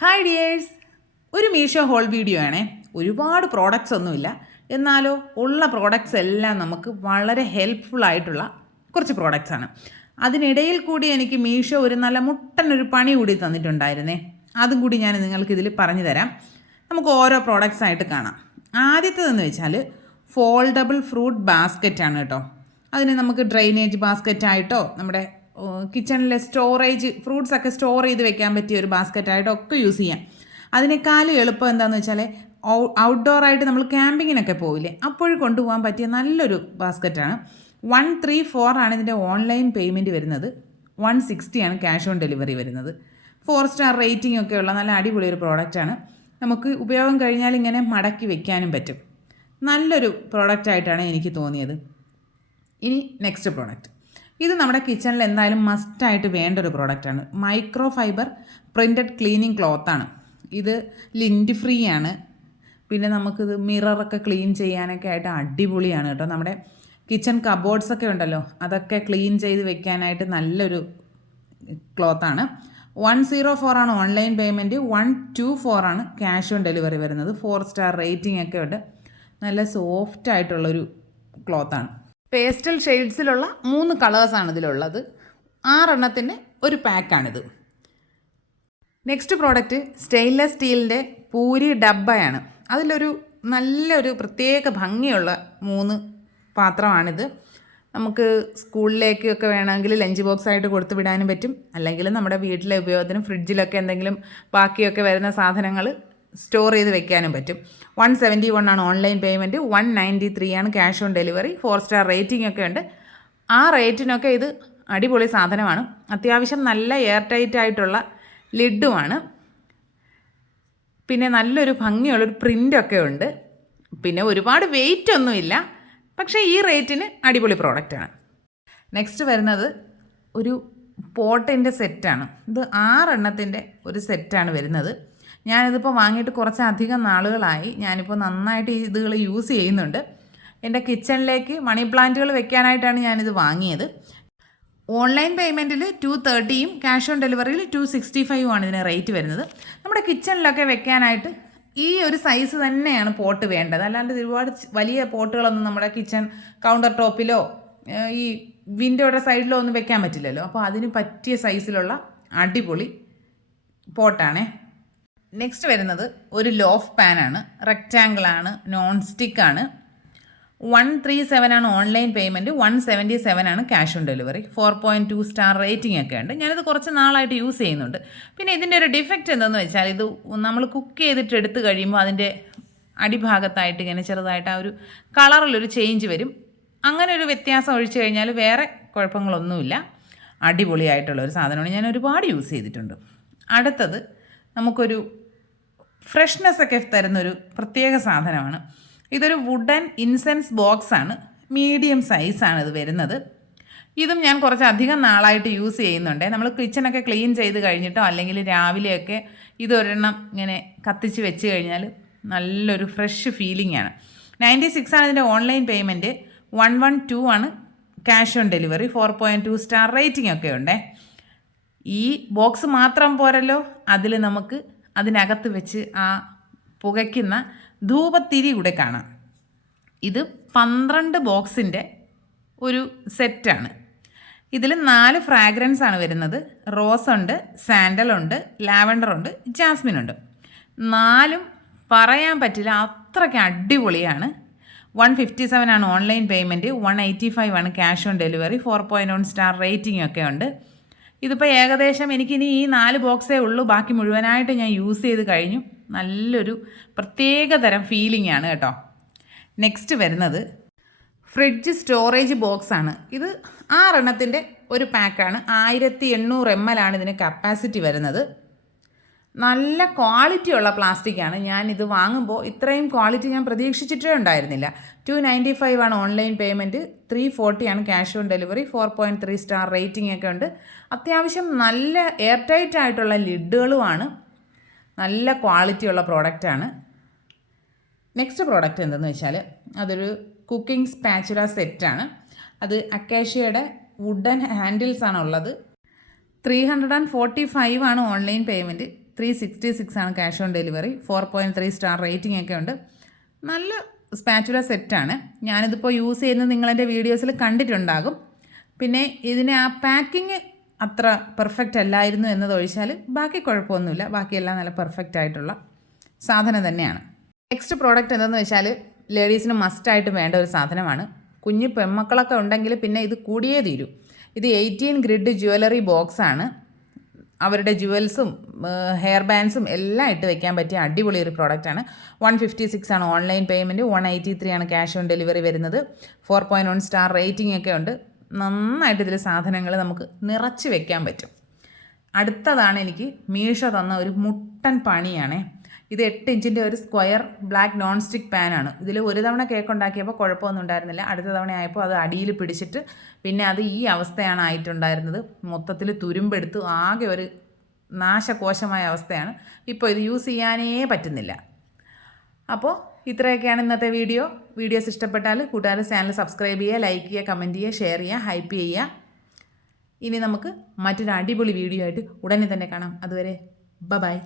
Hi dears, ഒരു Meesho whole video ആണേ. ഒരുപാട് പ്രോഡക്റ്റ്സ് ഒന്നുമില്ല, എന്നാലോ ഉള്ള പ്രോഡക്റ്റ്സ് എല്ലാം നമുക്ക് വളരെ ഹെൽപ്ഫുൾ ആയിട്ടുള്ള കുറച്ച് പ്രോഡക്റ്റ്സ് ആണ്. അതിനിടയിൽ കൂടി എനിക്ക് മീഷോ ഒരു നല്ല മുട്ടനൊരു പണി കൂടി തന്നിട്ടുണ്ടായിരുന്നേ. അതും കൂടി ഞാൻ നിങ്ങൾക്കിതിൽ പറഞ്ഞു തരാം. നമുക്ക് ഓരോ പ്രോഡക്റ്റ്സ് ആയിട്ട് കാണാം. ആദ്യത്തേതെന്ന് വെച്ചാൽ ഫോൾഡബിൾ ഫ്രൂട്ട് ബാസ്ക്കറ്റ് ആണ് കേട്ടോ. അതിന് നമുക്ക് ഡ്രെയിനേജ് ബാസ്ക്കറ്റായിട്ടോ നമ്മുടെ കിച്ചണിലെ സ്റ്റോറേജ് ഫ്രൂട്ട്സ് ഒക്കെ സ്റ്റോർ ചെയ്ത് വെക്കാൻ പറ്റിയ ഒരു ബാസ്ക്കറ്റായിട്ടോ ഒക്കെ യൂസ് ചെയ്യാം. അതിനേക്കാളും എളുപ്പം എന്താണെന്ന് വെച്ചാൽ ഔട്ട്ഡോറായിട്ട് നമ്മൾ ക്യാമ്പിങ്ങിനൊക്കെ പോവില്ലേ, അപ്പോഴും കൊണ്ടുപോകാൻ പറ്റിയ നല്ലൊരു ബാസ്ക്കറ്റാണ്. 134 ആണ് ഇതിൻ്റെ ഓൺലൈൻ പേയ്മെൻറ്റ് വരുന്നത്. 160 ആണ് ക്യാഷ് ഓൺ ഡെലിവറി വരുന്നത്. 4 സ്റ്റാർ റേറ്റിംഗ് ഒക്കെ ഉള്ള നല്ല അടിപൊളി ഒരു പ്രോഡക്റ്റാണ്. നമുക്ക് ഉപയോഗം കഴിഞ്ഞാൽ ഇങ്ങനെ മടക്കി വെക്കാനും പറ്റും. നല്ലൊരു പ്രോഡക്റ്റായിട്ടാണ് എനിക്ക് തോന്നിയത്. ഇനി നെക്സ്റ്റ് പ്രോഡക്റ്റ്, ഇത് നമ്മുടെ കിച്ചണിൽ എന്തായാലും മസ്റ്റായിട്ട് വേണ്ട ഒരു പ്രോഡക്റ്റാണ്. മൈക്രോ ഫൈബർ പ്രിൻറ്റഡ് ക്ലീനിങ് ക്ലോത്താണ്. ഇത് ലിൻഡ് ഫ്രീ ആണ്. പിന്നെ നമുക്കിത് മിററൊക്കെ ക്ലീൻ ചെയ്യാനൊക്കെ ആയിട്ട് അടിപൊളിയാണ് കേട്ടോ. നമ്മുടെ കിച്ചൺ കബോർഡ്സൊക്കെ ഉണ്ടല്ലോ, അതൊക്കെ ക്ലീൻ ചെയ്ത് വെക്കാനായിട്ട് നല്ലൊരു ക്ലോത്താണ്. 104 ആണ് ഓൺലൈൻ പേയ്മെൻറ്റ്, 124 ആണ് ക്യാഷ് ഓൺ ഡെലിവറി വരുന്നത്. 4 സ്റ്റാർ റേറ്റിംഗ് ഒക്കെ ഉണ്ട്. നല്ല സോഫ്റ്റ് ആയിട്ടുള്ളൊരു ക്ലോത്താണ്. പേസ്റ്റൽ ഷെയ്ഡ്സിലുള്ള 3 കളേഴ്സാണ് ഇതിലുള്ളത്. 6 എണ്ണത്തിൻ്റെ ഒരു പാക്കാണിത്. നെക്സ്റ്റ് പ്രോഡക്റ്റ് സ്റ്റെയിൻലെസ് സ്റ്റീലിൻ്റെ പൂരി ഡബ്ബയാണ്. അതിലൊരു നല്ലൊരു പ്രത്യേക ഭംഗിയുള്ള 3 പാത്രമാണിത്. നമുക്ക് സ്കൂളിലേക്കൊക്കെ വേണമെങ്കിൽ ലഞ്ച് ബോക്സ് ആയിട്ട് കൊടുത്തു വിടാനും പറ്റും. അല്ലെങ്കിൽ നമ്മുടെ വീട്ടിലെ ഉപയോഗത്തിന് ഫ്രിഡ്ജിലൊക്കെ എന്തെങ്കിലും ബാക്കിയൊക്കെ വരുന്ന സാധനങ്ങൾ സ്റ്റോർ ചെയ്ത് വെക്കാനും പറ്റും. 171 ആണ് ഓൺലൈൻ പേയ്മെൻറ്റ്, 193 ആണ് cash on delivery. 4 star rating ഒക്കെ ഉണ്ട്. ആ റേറ്റിനൊക്കെ ഇത് അടിപൊളി സാധനമാണ്. അത്യാവശ്യം നല്ല എയർ ടൈറ്റ് ആയിട്ടുള്ള ലിഡുമാണ്. പിന്നെ നല്ലൊരു ഭംഗിയുള്ളൊരു പ്രിൻ്റൊക്കെ ഉണ്ട്. പിന്നെ ഒരുപാട് വെയിറ്റ് ഒന്നുമില്ല, പക്ഷേ ഈ റേറ്റിന് അടിപൊളി പ്രോഡക്റ്റാണ്. നെക്സ്റ്റ് വരുന്നത് ഒരു പോട്ടിൻ്റെ സെറ്റാണ്. ഇത് 6 എണ്ണത്തിൻ്റെ ഒരു സെറ്റാണ് വരുന്നത്. ഞാനിതിപ്പോൾ വാങ്ങിയിട്ട് കുറച്ചധികം നാളുകളായി. ഞാനിപ്പോൾ നന്നായിട്ട് ഇതുകൾ യൂസ് ചെയ്യുന്നുണ്ട്. എൻ്റെ കിച്ചണിലേക്ക് മണി പ്ലാന്റുകൾ വെക്കാനായിട്ടാണ് ഞാനിത് വാങ്ങിയത്. ഓൺലൈൻ പേയ്മെൻറ്റിൽ 230യും ക്യാഷ് ഓൺ ഡെലിവറിയിൽ 265 ആണ് ഇതിന് റേറ്റ് വരുന്നത്. നമ്മുടെ കിച്ചണിലൊക്കെ വെക്കാനായിട്ട് ഈ ഒരു സൈസ് തന്നെയാണ് പോട്ട് വേണ്ടത്. അല്ലാണ്ട് ഒരുപാട് വലിയ പോട്ടുകളൊന്നും നമ്മുടെ കിച്ചൺ കൗണ്ടർ ടോപ്പിലോ ഈ വിൻഡോയുടെ സൈഡിലോ ഒന്നും വെക്കാൻ പറ്റില്ലല്ലോ. അപ്പോൾ അതിന് പറ്റിയ സൈസിലുള്ള അടിപൊളി പോട്ടാണേ. നെക്സ്റ്റ് വരുന്നത് ഒരു ലോഫ് പാനാണ്. റെക്റ്റാങ്കിളാണ്, നോൺ സ്റ്റിക്കാണ്. 137 ആണ് ഓൺലൈൻ പേയ്മെൻറ്റ്, 177 ആണ് cash on delivery. 4.2 star rating ഒക്കെ ഉണ്ട്. ഞാനിത് കുറച്ച് നാളായിട്ട് യൂസ് ചെയ്യുന്നുണ്ട്. പിന്നെ ഇതിൻ്റെ ഒരു ഡിഫക്റ്റ് എന്തെന്ന് വെച്ചാൽ, ഇത് നമ്മൾ കുക്ക് ചെയ്തിട്ട് എടുത്ത് കഴിയുമ്പോൾ അതിൻ്റെ അടിഭാഗത്തായിട്ട് ഇങ്ങനെ ചെറുതായിട്ട് ആ ഒരു കളറിലൊരു ചേഞ്ച് വരും. അങ്ങനെ ഒരു വ്യത്യാസം ഒഴിച്ചു കഴിഞ്ഞാൽ വേറെ കുഴപ്പങ്ങളൊന്നുമില്ല. അടിപൊളിയായിട്ടുള്ളൊരു സാധനമാണ്. ഞാൻ ഒരുപാട് യൂസ് ചെയ്തിട്ടുണ്ട്. അടുത്തത് നമുക്കൊരു ഫ്രഷ്നെസ്സൊക്കെ തരുന്നൊരു പ്രത്യേക സാധനമാണ്. ഇതൊരു വുഡൻ ഇൻസെൻസ് ബോക്സാണ്. മീഡിയം സൈസാണ് ഇത് വരുന്നത്. ഇതും ഞാൻ കുറച്ചധികം നാളായിട്ട് യൂസ് ചെയ്യുന്നുണ്ട്. നമ്മൾ കിച്ചണൊക്കെ ക്ലീൻ ചെയ്ത് കഴിഞ്ഞിട്ടോ അല്ലെങ്കിൽ രാവിലെയൊക്കെ ഇതൊരെണ്ണം ഇങ്ങനെ കത്തിച്ച് വെച്ച് കഴിഞ്ഞാൽ നല്ലൊരു ഫ്രഷ് ഫീലിംഗ് ആണ്. 96 ആണ് ഇതിൻ്റെ ഓൺലൈൻ പേയ്മെൻറ്റ്, 112 ആണ് cash on delivery. 4.2 star rating ഒക്കെ ഉണ്ട്. ഈ ബോക്സ് മാത്രം പോരല്ലോ, അതിൽ നമുക്ക് അതിനകത്ത് വെച്ച് ആ പുകയ്ക്കുന്ന ധൂപത്തിരി കൂടെ കാണാം. ഇത് 12 ബോക്സിൻ്റെ ഒരു സെറ്റാണ്. ഇതിൽ 4 ഫ്രാഗ്രൻസ് ആണ് വരുന്നത്. റോസ് ഉണ്ട്, സാൻഡൽ ഉണ്ട്, ലാവൻഡർ ഉണ്ട്, ജാസ്മിൻ ഉണ്ട്. 4ഉം പറയാൻ പറ്റില്ല, അത്രയ്ക്ക് അടിപൊളിയാണ്. 157 ആണ് ഓൺലൈൻ പേയ്മെൻറ്റ്, 185 ആണ് cash on delivery. 4.1 star rating ഒക്കെ ഉണ്ട്. ഇതിപ്പോൾ ഏകദേശം എനിക്കിനി ഈ 4 ബോക്സേ ഉള്ളൂ. ബാക്കി മുഴുവനായിട്ട് ഞാൻ യൂസ് ചെയ്ത് കഴിഞ്ഞു. നല്ലൊരു പ്രത്യേക തരം ഫീലിംഗ് ആണ് കേട്ടോ. നെക്സ്റ്റ് വരുന്നത് ഫ്രിഡ്ജ് സ്റ്റോറേജ് ബോക്സാണ്. ഇത് 6 എണ്ണത്തിൻ്റെ ഒരു പാക്കാണ്. 1800 ml ആണ് ഇതിന് കപ്പാസിറ്റി വരുന്നത്. നല്ല ക്വാളിറ്റിയുള്ള പ്ലാസ്റ്റിക്കാണ്. ഞാനിത് വാങ്ങുമ്പോൾ ഇത്രയും ക്വാളിറ്റി ഞാൻ പ്രതീക്ഷിച്ചിട്ടേ ഉണ്ടായിരുന്നില്ല. 295 ആണ് ഓൺലൈൻ പേയ്മെൻറ്റ്, 340 ആണ് cash on delivery. 4.3 star rating ഒക്കെ ഉണ്ട്. അത്യാവശ്യം നല്ല എയർ ടൈറ്റ് ആയിട്ടുള്ള ലിഡുകളുമാണ്. നല്ല ക്വാളിറ്റിയുള്ള പ്രോഡക്റ്റാണ്. നെക്സ്റ്റ് പ്രോഡക്റ്റ് എന്തെന്ന് വെച്ചാൽ അതൊരു കുക്കിംഗ് സ്പാച്ചുല സെറ്റാണ്. അത് അക്കേഷ്യയുടെ വുഡൻ ഹാൻഡിൽസാണ് ഉള്ളത്. 345 ആണ് ഓൺലൈൻ പേയ്മെൻറ്റ്, 366 ആണ് cash on delivery. 4.3 star rating ഒക്കെ ഉണ്ട്. നല്ല സ്പാച്ചുല സെറ്റാണ്. ഞാനിതിപ്പോൾ യൂസ് ചെയ്യുന്നത് നിങ്ങളെൻ്റെ വീഡിയോസിൽ കണ്ടിട്ടുണ്ടാകും. പിന്നെ ഇതിനെ ആ പാക്കിങ് അത്ര പെർഫെക്റ്റ് അല്ലായിരുന്നു എന്നതൊഴിച്ചാൽ ബാക്കി കുഴപ്പമൊന്നുമില്ല. ബാക്കിയെല്ലാം നല്ല പെർഫെക്റ്റ് ആയിട്ടുള്ള സാധനം തന്നെയാണ്. നെക്സ്റ്റ് പ്രോഡക്റ്റ് എന്താണെന്ന് വെച്ചാൽ ലേഡീസിന് മസ്റ്റായിട്ട് വേണ്ട ഒരു സാധനമാണ്. കുഞ്ഞു പെൺമക്കളൊക്കെ ഉണ്ടെങ്കിൽ പിന്നെ ഇത് കൂടിയേ തീരൂ. ഇത് 18 ഗ്രിഡ് ജ്വല്ലറി ബോക്സാണ്. അവരുടെ ജുവൽസും ഹെയർ ബാൻഡ്സും എല്ലാം ഇട്ട് വെക്കാൻ പറ്റിയ അടിപൊളി ഒരു പ്രോഡക്റ്റാണ്. 156 ആണ് ഓൺലൈൻ പേയ്മെൻറ്റ്, 183 ആണ് ക്യാഷ് ഓൺ ഡെലിവറി വരുന്നത്. 4.1 സ്റ്റാർ റേറ്റിംഗ് ഒക്കെ ഉണ്ട്. നന്നായിട്ട് ഇതിൽ സാധനങ്ങൾ നമുക്ക് നിറച്ച് വെക്കാൻ പറ്റും. അടുത്തതാണ് എനിക്ക് മീഷോ തന്ന ഒരു മുട്ടൻ പണിയാണേ. ഇത് 8 ഇഞ്ചിൻ്റെ ഒരു സ്ക്വയർ ബ്ലാക്ക് നോൺ സ്റ്റിക്ക് പാനാണ്. ഇതിൽ ഒരു തവണ കേക്ക് ഉണ്ടാക്കിയപ്പോൾ കുഴപ്പമൊന്നും ഉണ്ടായിരുന്നില്ല. അടുത്ത തവണ ആയപ്പോൾ അത് അടിയിൽ പിടിച്ചിട്ട് പിന്നെ അത് ഈ അവസ്ഥയാണ് ആയിട്ടുണ്ടായിരുന്നത്. മൊത്തത്തിൽ തുരുമ്പെടുത്ത് ആകെ ഒരു നാശകോശമായ അവസ്ഥയാണ്. ഇപ്പോൾ ഇത് യൂസ് ചെയ്യാനേ പറ്റുന്നില്ല. അപ്പോൾ ഇത്രയൊക്കെയാണ് ഇന്നത്തെ വീഡിയോസ് ഇഷ്ടപ്പെട്ടാൽ കൂട്ടുകാർ ചാനൽ സബ്സ്ക്രൈബ് ചെയ്യുക, ലൈക്ക് ചെയ്യുക, കമൻറ്റ് ചെയ്യുക, ഷെയർ ചെയ്യുക, ഹൈപ്പ് ചെയ്യുക. ഇനി നമുക്ക് മറ്റൊരു അടിപൊളി വീഡിയോ ആയിട്ട് ഉടനെ തന്നെ കാണാം. അതുവരെ ബൈ.